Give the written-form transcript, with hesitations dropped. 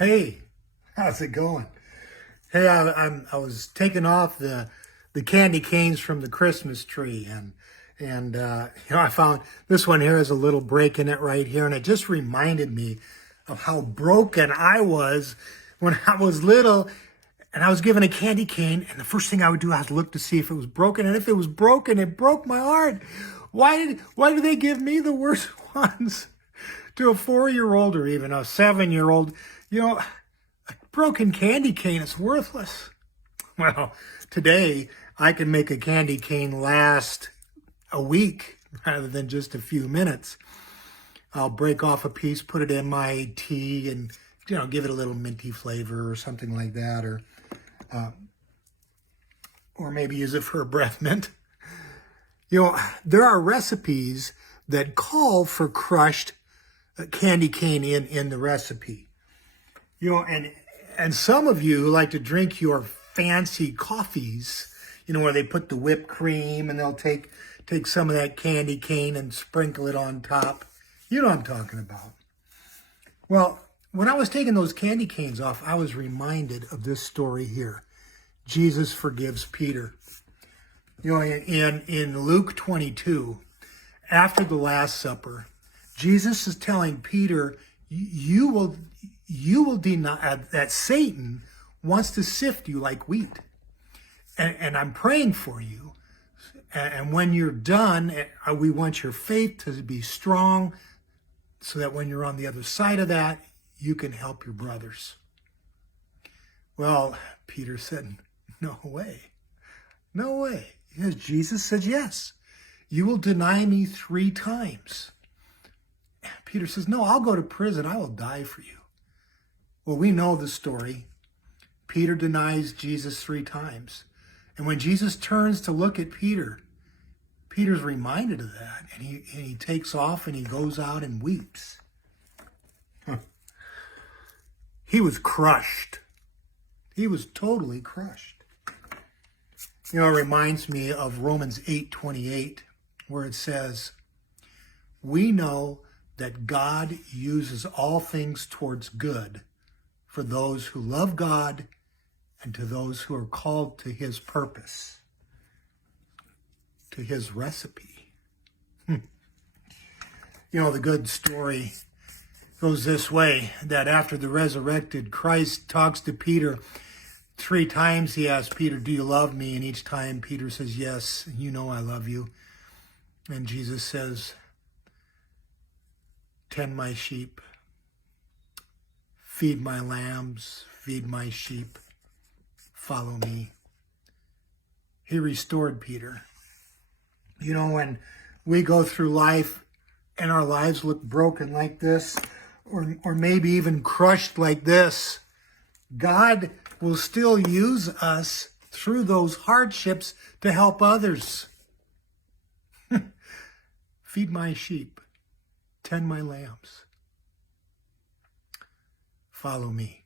Hey, how's it going? Hey, I was taking off the candy canes from the Christmas tree, and I found this one here has a little break in it right here, and it just reminded me of how broken I was when I was little, and I was given a candy cane, and the first thing I would do is look to see if it was broken, and if it was broken, it broke my heart. Why did they give me the worst ones? To a 4-year-old or even a 7-year-old, a broken candy cane is worthless. Well, today I can make a candy cane last a week rather than just a few minutes. I'll break off a piece, put it in my tea, and give it a little minty flavor or something like that, or maybe use it for a breath mint. There are recipes that call for crushed candy cane in the recipe. And some of you like to drink your fancy coffees, where they put the whipped cream and they'll take some of that candy cane and sprinkle it on top. You know what I'm talking about. Well, when I was taking those candy canes off, I was reminded of this story here. Jesus forgives Peter. In Luke 22, after the Last Supper, Jesus is telling Peter, you will deny that Satan wants to sift you like wheat. And I'm praying for you. And when you're done, we want your faith to be strong so that when you're on the other side of that, you can help your brothers. Well, Peter said, no way. No way. Because Jesus said, yes, you will deny me 3 times. Peter says, no, I'll go to prison. I will die for you. Well, we know the story. Peter denies Jesus 3 times. And when Jesus turns to look at Peter, Peter's reminded of that. And he takes off and he goes out and weeps. He was crushed. He was totally crushed. It reminds me of Romans 8:28, where it says, we know that God uses all things towards good for those who love God and to those who are called to his purpose, to his recipe. The good story goes this way, that after the resurrected Christ talks to Peter 3 times, he asks Peter, do you love me? And each time Peter says, yes, you know I love you. And Jesus says, tend my sheep, feed my lambs, feed my sheep, follow me. He restored Peter. When we go through life and our lives look broken like this, or maybe even crushed like this, God will still use us through those hardships to help others. Feed my sheep. Tend my lambs. Follow me.